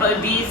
20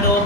2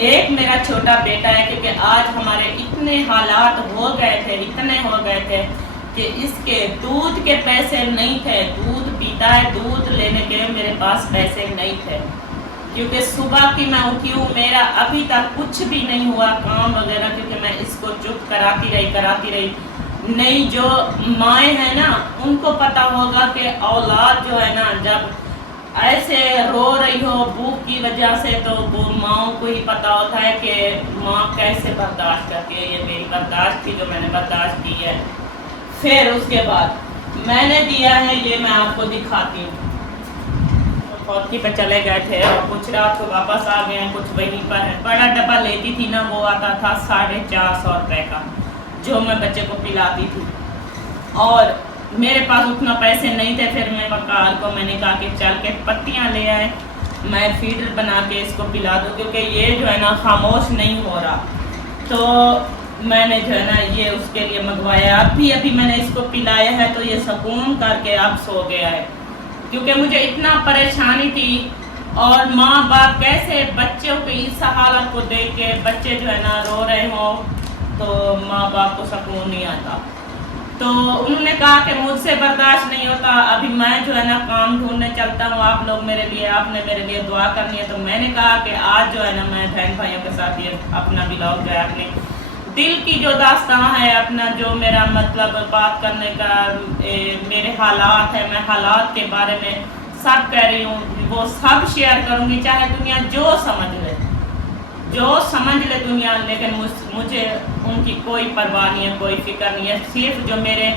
ایک میرا چھوٹا بیٹا ہے، کیونکہ آج ہمارے اتنے حالات ہو گئے تھے کہ اس کے دودھ کے پیسے نہیں تھے، دودھ پیتا ہے، دودھ لینے کے میرے پاس پیسے نہیں تھے، کیونکہ صبح کی میں اٹھی ہوں، میرا ابھی تک کچھ بھی نہیں ہوا کام وغیرہ، کیونکہ میں اس کو چپ کراتی رہی۔ نہیں، جو مائیں ہیں نا ان کو پتا ہوگا کہ اولاد جو ہے نا جب ایسے رو رہی ہو بھوک کی وجہ سے، تو وہ ماؤں کو ہی پتا ہوتا ہے کہ ماں کیسے برداشت کرتی ہے۔ یہ میری برداشت تھی جو میں نے برداشت کی ہے۔ پھر اس کے بعد میں نے دیا ہے، یہ میں آپ کو دکھاتی ہوں۔ فوتکی پہ چلے گئے تھے اور کچھ رات کو واپس آ گئے ہیں، کچھ وہیں پر ہے۔ بڑا ڈبہ لیتی تھی نا، وہ آتا تھا 450 روپے کا، جو میں بچے کو پلاتی تھی، اور میرے پاس اتنا پیسے نہیں تھے۔ پھر میں بکار کو میں نے کہا کہ چل کے پتیاں لے آئے، میں فیڈر بنا کے اس کو پلا دوں، کیونکہ یہ جو ہے نا خاموش نہیں ہو رہا۔ تو میں نے جو ہے نا یہ اس کے لیے منگوایا، ابھی میں نے اس کو پلایا ہے، تو یہ سکون کر کے اب سو گیا ہے، کیونکہ مجھے اتنا پریشانی تھی۔ اور ماں باپ کیسے بچوں کی اس حالت کو دیکھ کے، بچے جو ہے نا رو رہے ہوں، تو ماں باپ کو سکون نہیں آتا۔ تو انہوں نے کہا کہ مجھ سے برداشت نہیں ہوتا، ابھی میں جو ہے نا کام ڈھونڈنے چلتا ہوں، آپ نے میرے لیے دعا کرنی ہے۔ تو میں نے کہا کہ آج جو ہے نا میں بہن بھائیوں کے ساتھ یہ اپنا ولاگ جو ہے، اپنے دل کی جو داستان ہے، اپنا جو میرا مطلب بات کرنے کا میرے حالات ہے، میں حالات کے بارے میں سب کہہ رہی ہوں، وہ سب شیئر کروں گی، چاہے دنیا جو سمجھ لے دنیا، لیکن مجھے ان کی کوئی پرواہ نہیں ہے، کوئی فکر نہیں ہے۔ صرف جو میرے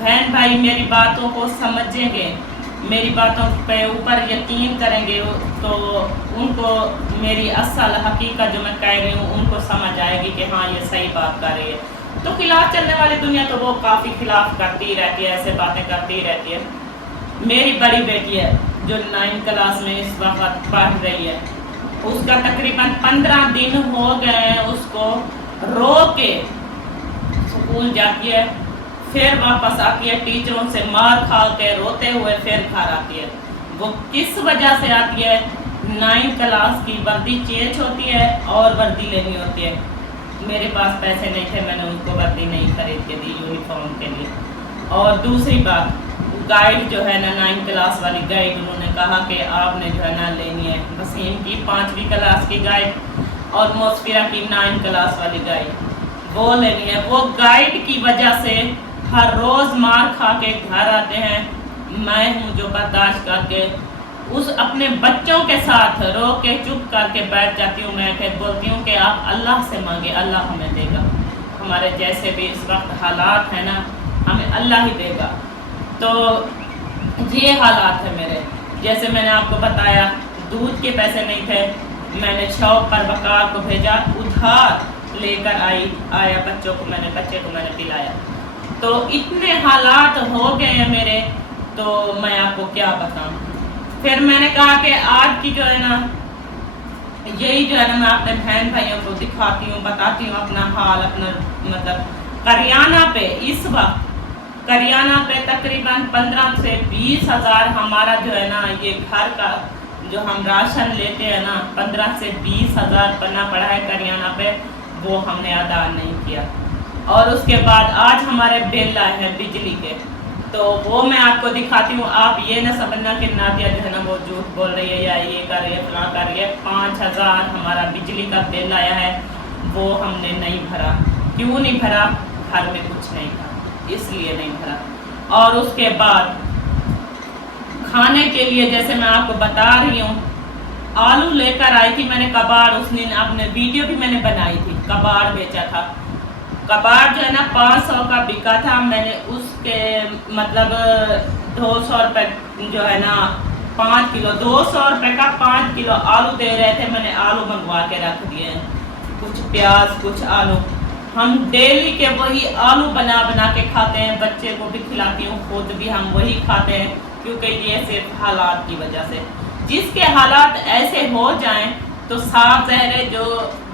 بہن بھائی میری باتوں کو سمجھیں گے، میری باتوں پہ اوپر یقین کریں گے، تو ان کو میری اصل حقیقت جو میں کہہ رہی ہوں ان کو سمجھ آئے گی کہ ہاں یہ صحیح بات کر رہی ہے۔ تو خلاف چلنے والی دنیا تو وہ کافی خلاف کرتی رہتی ہے، ایسے باتیں کرتی رہتی ہے۔ میری بڑی بیٹی ہے جو 9 کلاس میں اس وقت پڑھ رہی ہے، اس کا تقریباً 15 دن ہو گئے ہیں، اس کو رو کے اسکول جاتی ہے، پھر واپس آتی ہے، ٹیچروں سے مار کھا کے روتے ہوئے پھر گھر آتی ہے۔ وہ کس وجہ سے آتی ہے؟ 9 کلاس کی وردی چینج ہوتی ہے اور وردی لینی ہوتی ہے۔ میرے پاس پیسے نہیں تھے، میں نے ان کو وردی نہیں خرید کے دی یونیفارم کے لیے۔ اور دوسری بات، گائیڈ جو ہے نا 9 کلاس والی گائیڈ، انہوں نے کہا کہ آپ نے جو ہے نا لینی ہے وسیم کی 5ویں کلاس کی گائیڈ اور مصفرہ کی 9 کلاس والی گائیڈ، وہ لینی ہے۔ وہ گائیڈ کی وجہ سے ہر روز مار کھا کے گھر آتے ہیں، میں ہوں جو برداشت کر کے اس اپنے بچوں کے ساتھ رو کے چپ کر کے بیٹھ جاتی ہوں۔ میں پھر بولتی ہوں کہ آپ اللہ سے مانگے، اللہ ہمیں دے گا، ہمارے جیسے بھی اس وقت حالات ہیں نا، ہمیں اللہ ہی دے گا۔ تو یہ حالات ہے میرے، جیسے میں نے آپ کو بتایا دودھ کے پیسے نہیں تھے، میں نے شاپ پر وقار کو بھیجا، ادھار لے کر آیا بچے کو میں نے پلایا۔ تو اتنے حالات ہو گئے ہیں میرے، تو میں آپ کو کیا بتاؤں۔ پھر میں نے کہا کہ آج کی جو ہے نا یہی جو ہے نا میں اپنے بہن بھائیوں کو دکھاتی ہوں، بتاتی ہوں اپنا حال، اپنا مطلب کریانہ پہ اس وقت کریانہ پہ تقریباً 15 سے 20 ہزار ہمارا جو ہے نا یہ گھر کا جو ہم راشن لیتے ہیں نا 15 سے 20 ہزار بنا پڑا ہے کریانہ پہ، وہ ہم نے ادا نہیں کیا۔ اور اس کے بعد آج ہمارے بل آئے ہیں بجلی کے، تو وہ میں آپ کو دکھاتی ہوں۔ آپ یہ نہ سمجھنا کہ نادیہ جو ہے نا وہ جھوٹ بول رہی ہے یا یہ کر رہی ہے فلاں کر رہی ہے۔ 5000 ہمارا بجلی کا بل آیا ہے، وہ ہم نے نہیں بھرا۔ کیوں نہیں بھرا؟ گھر میں کچھ نہیں تھا، اس لیے نہیں بھرا۔ اور اس کے بعد کھانے کے لیے جیسے میں آپ کو بتا رہی ہوں، آلو لے کر آئی تھی میں نے کباڑ، اس نے اپنے ویڈیو بھی میں نے بنائی تھی، کباڑ بیچا تھا۔ کباڑ جو ہے نا 500 کا بکا تھا، میں نے اس کے مطلب 200 روپے جو ہے نا 5 کلو 200 روپے کا 5 کلو آلو دے رہے تھے، میں نے آلو منگوا کے رکھ دیے ہیں، کچھ پیاز کچھ آلو۔ ہم ڈیلی کے وہی آلو بنا کے کھاتے ہیں، بچے کو بھی کھلاتی ہوں، خود بھی ہم وہی کھاتے ہیں، کیونکہ یہ صرف حالات کی وجہ سے، جس کے حالات ایسے ہو جائیں تو صاف ظاہر ہے جو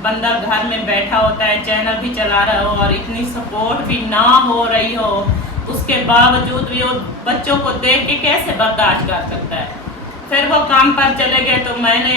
بندہ گھر میں بیٹھا ہوتا ہے، چینل بھی چلا رہا ہو اور اتنی سپورٹ بھی نہ ہو رہی ہو، اس کے باوجود بھی وہ بچوں کو دیکھ کے کیسے برداشت کر سکتا ہے۔ پھر وہ کام پر چلے گئے تو میں نے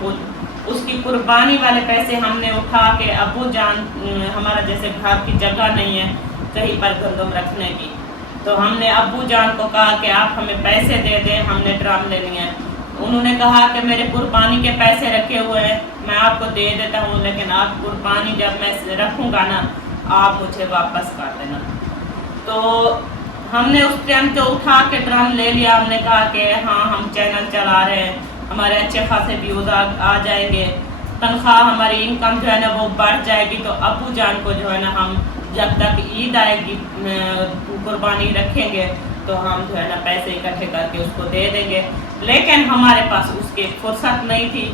خود. اس کی قربانی والے پیسے ہم نے اٹھا کے ابو جان ہمارا جیسے گھر کی جگہ نہیں ہے کہیں پر گندم رکھنے کی, تو ہم نے ابو جان کو کہا کہ آپ ہمیں پیسے دے دیں, ہم نے ڈرم لینی ہے. انہوں نے کہا کہ میرے قربانی کے پیسے رکھے ہوئے ہیں میں آپ کو دے دیتا ہوں, لیکن آپ قربانی جب میں رکھوں گا نا آپ مجھے واپس کر دینا. تو ہم نے اس ٹائم تو اٹھا کے ڈرم لے لیا. ہم نے کہا کہ ہاں ہم چینل چلا رہے ہیں, ہمارے اچھے خاصے ویوز آ جائیں گے, تنخواہ ہماری انکم جو ہے نا وہ بڑھ جائے گی, تو ابو جان کو جو ہے نا ہم جب تک عید آئے گی قربانی رکھیں گے تو ہم جو ہے نا پیسے اکٹھے کر کے اس کو دے دیں گے. لیکن ہمارے پاس اس کی فرصت نہیں تھی.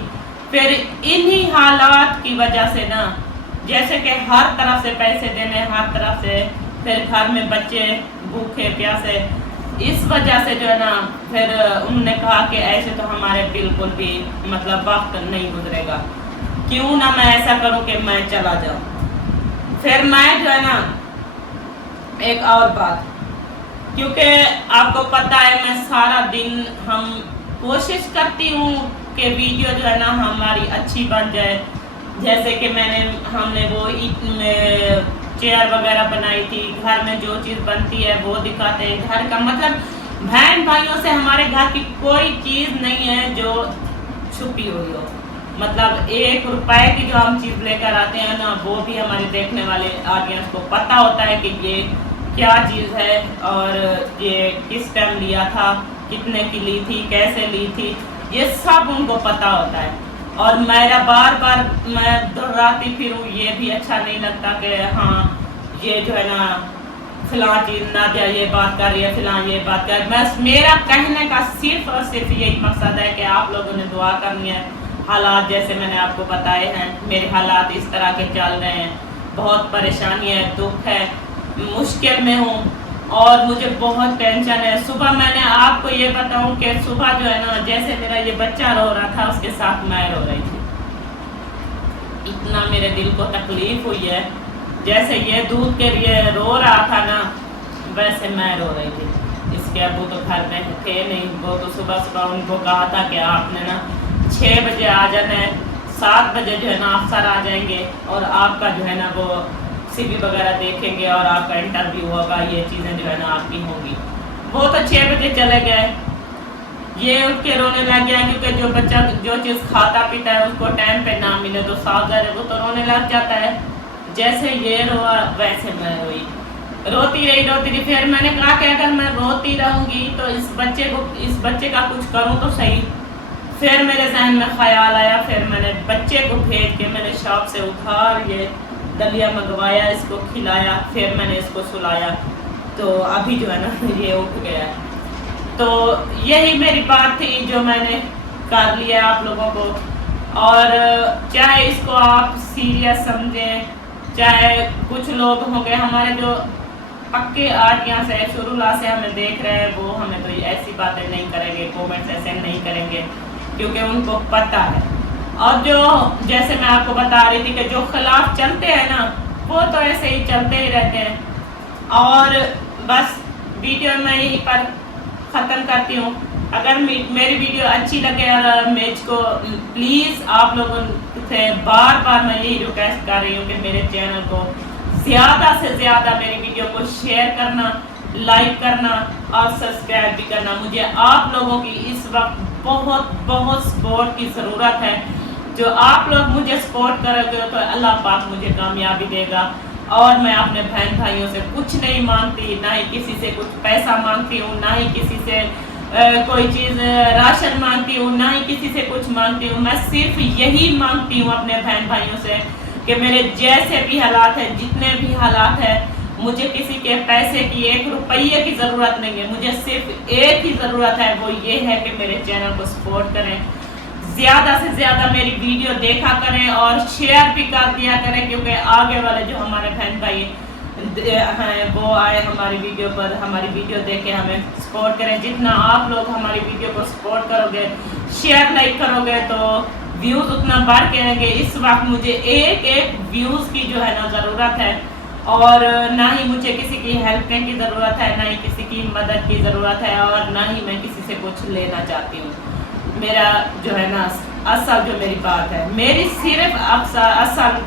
پھر انہی حالات کی وجہ سے نا جیسے کہ ہر طرف سے پیسے دینے, ہر طرف سے, پھر گھر میں بچے بھوکے پیاسے, اس وجہ سے جو ہے نا پھر انہوں نے کہا کہ ایسے تو ہمارے بالکل بھی مطلب وقت نہیں گزرے گا, کیوں نہ میں ایسا کروں کہ میں چلا جاؤں. پھر میں جو ہے نا ایک اور بات, کیونکہ آپ کو پتہ ہے میں سارا دن ہم کوشش کرتی ہوں کہ ویڈیو جو ہے نا ہماری اچھی بن جائے. جیسے کہ ہم نے وہ چیئر وغیرہ بنائی تھی, گھر میں جو چیز بنتی ہے وہ دکھاتے ہیں, گھر کا مطلب بہن بھائیوں سے ہمارے گھر کی کوئی چیز نہیں ہے جو چھپی ہوئی ہو. مطلب 1 روپے کی جو ہم چیز لے کر آتے ہیں نا وہ بھی ہمارے دیکھنے والے آڈینس کو پتہ ہوتا ہے کہ یہ کیا چیز ہے اور یہ کس ٹائم لیا تھا, کتنے کی لی تھی, کیسے لی تھی, یہ سب ان کو پتہ ہوتا ہے. اور میرا بار بار میں دہراتی پھروں یہ بھی اچھا نہیں لگتا کہ ہاں یہ جو ہے نا فلاں چیز نادیہ یہ بات کر رہی ہے, فلاں یہ بات کر رہی ہے. بس میرا کہنے کا صرف اور صرف یہی مقصد ہے کہ آپ لوگوں نے دعا کرنی ہے. حالات جیسے میں نے آپ کو بتائے ہیں, میرے حالات اس طرح کے چل رہے ہیں, بہت پریشانی ہے, دکھ ہے, مشکل میں ہوں اور مجھے بہت ٹینشن ہے. صبح میں نے آپ کو یہ بتاؤں کہ صبح جو ہے نا جیسے میرا یہ بچہ رو رہا تھا اس کے ساتھ میں رو رہی تھی. اتنا میرے دل کو تکلیف ہوئی ہے, جیسے یہ دودھ کے لیے رو رہا تھا نا ویسے میں رو رہی تھی. اس کے ابو تو گھر میں تھے نہیں, وہ تو صبح ان کو کہا تھا کہ آپ نے نا 6 بجے آ جانا ہے, 7 بجے جو ہے نا افسر آ جائیں گے اور آپ کا جو ہے نا وہ سی وی وغیرہ دیکھیں گے اور آپ کا انٹرویو ہوگا, یہ چیزیں جو ہے نا آپ کی ہوں گی. وہ تو 6 بجے چلے گئے. یہ اٹھ کے رونے لگ گیا کیونکہ جو بچہ جو چیز کھاتا پیتا ہے اس کو ٹائم پہ نہ ملے تو ظاہر ہے وہ تو رونے لگ جاتا ہے. جیسے یہ روا ویسے میں روئی, روتی رہی. پھر میں نے کہا کہ اگر میں روتی رہوں گی تو اس بچے کا کچھ کروں تو صحیح. پھر میرے ذہن میں خیال آیا, پھر میں نے بچے کو بھیج کے میں نے شاپ سے ادھار یہ دلیا منگوایا, اس کو کھلایا, پھر میں نے اس کو سلایا, تو ابھی جو ہے نا یہ اٹھ گیا. تو یہی میری بات تھی جو میں نے کر لیا آپ لوگوں کو. اور چاہے اس کو آپ سیریس سمجھیں, چاہے کچھ لوگ ہوں گے ہمارے جو پکے آڈینس ہے شروع سے ہمیں دیکھ رہے ہیں, وہ ہمیں تو ایسی باتیں نہیں کریں گے, کومنٹس ایسے نہیں کریں گے کیونکہ ان کو پتہ ہے. اور جو جیسے میں آپ کو بتا رہی تھی کہ جو خلاف چلتے ہیں نا وہ تو ایسے ہی چلتے ہی رہتے ہیں. اور بس ویڈیو میں یہیں پر ختم کرتی ہوں. اگر میری ویڈیو اچھی لگے اور میچ کو پلیز آپ لوگوں سے بار بار میں یہی ریکویسٹ کر رہی ہوں کہ میرے چینل کو زیادہ سے زیادہ میری ویڈیو کو شیئر کرنا, لائک کرنا اور سبسکرائب بھی کرنا. مجھے آپ لوگوں کی اس وقت بہت بہت سپورٹ کی ضرورت ہے. جو آپ لوگ مجھے سپورٹ کرو گے تو اللہ پاک مجھے کامیابی دے گا. اور میں اپنے بہن بھائیوں سے کچھ نہیں مانگتی, نہ ہی کسی سے کچھ پیسہ مانگتی ہوں, نہ ہی کسی سے کوئی چیز راشن مانگتی ہوں, نہ ہی کسی سے کچھ مانگتی ہوں. میں صرف یہی مانگتی ہوں اپنے بہن بھائیوں سے کہ میرے جیسے بھی حالات ہیں, جتنے بھی حالات ہیں, مجھے کسی کے پیسے کی 1 روپیے کی ضرورت نہیں ہے. مجھے صرف ایک ہی ضرورت ہے, وہ یہ ہے کہ میرے چینل کو سپورٹ کریں, زیادہ سے زیادہ میری ویڈیو دیکھا کریں اور شیئر بھی کر دیا کریں, کیونکہ آگے والے جو ہمارے بہن بھائی ہیں وہ آئے ہماری ویڈیو پر, ہماری ویڈیو دیکھ کے ہمیں سپورٹ کریں. جتنا آپ لوگ ہماری ویڈیو کو سپورٹ کرو گے, شیئر لائک کرو گے تو ویوز اتنا بڑھ کے آئیں گے. اس وقت مجھے ایک ویوز کی جو ہے نا ضرورت ہے, اور نہ ہی مجھے کسی کی ہیلپ کی ضرورت ہے, نہ ہی کسی کی مدد کی ضرورت ہے, اور نہ ہی میں کسی سے کچھ لینا چاہتی ہوں. میرا جو ہے نا اصل جو میری بات ہے، میری صرف اصل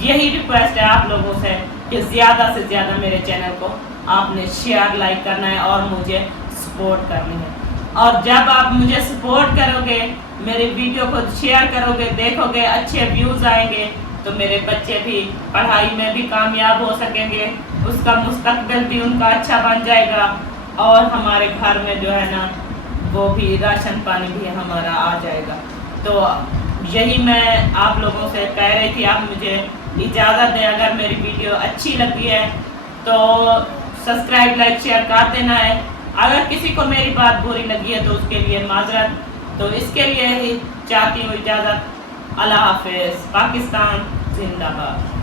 یہی ریکویسٹ ہے آپ لوگوں سے کہ زیادہ سے زیادہ میرے چینل کو آپ نے شیئر لائک کرنا ہے اور مجھے سپورٹ کرنی ہے. اور جب آپ مجھے سپورٹ کرو گے، میری ویڈیو کو شیئر کرو گے، دیکھو گے، اچھے ویوز آئیں گے تو میرے بچے بھی پڑھائی میں بھی کامیاب ہو سکیں گے، اس کا مستقبل بھی ان کا اچھا بن جائے گا، اور ہمارے گھر میں جو ہے نا وہ بھی راشن پانی بھی ہمارا آ جائے گا. تو یہی میں آپ لوگوں سے کہہ رہی تھی. آپ مجھے اجازت دیں، اگر میری ویڈیو اچھی لگی ہے تو سبسکرائب لائک شیئر کر دینا ہے. اگر کسی کو میری بات بری لگی ہے تو اس کے لیے معذرت. تو اس کے لیے ہی چاہتی ہوں اجازت. اللہ حافظ. پاکستان زندہ باد.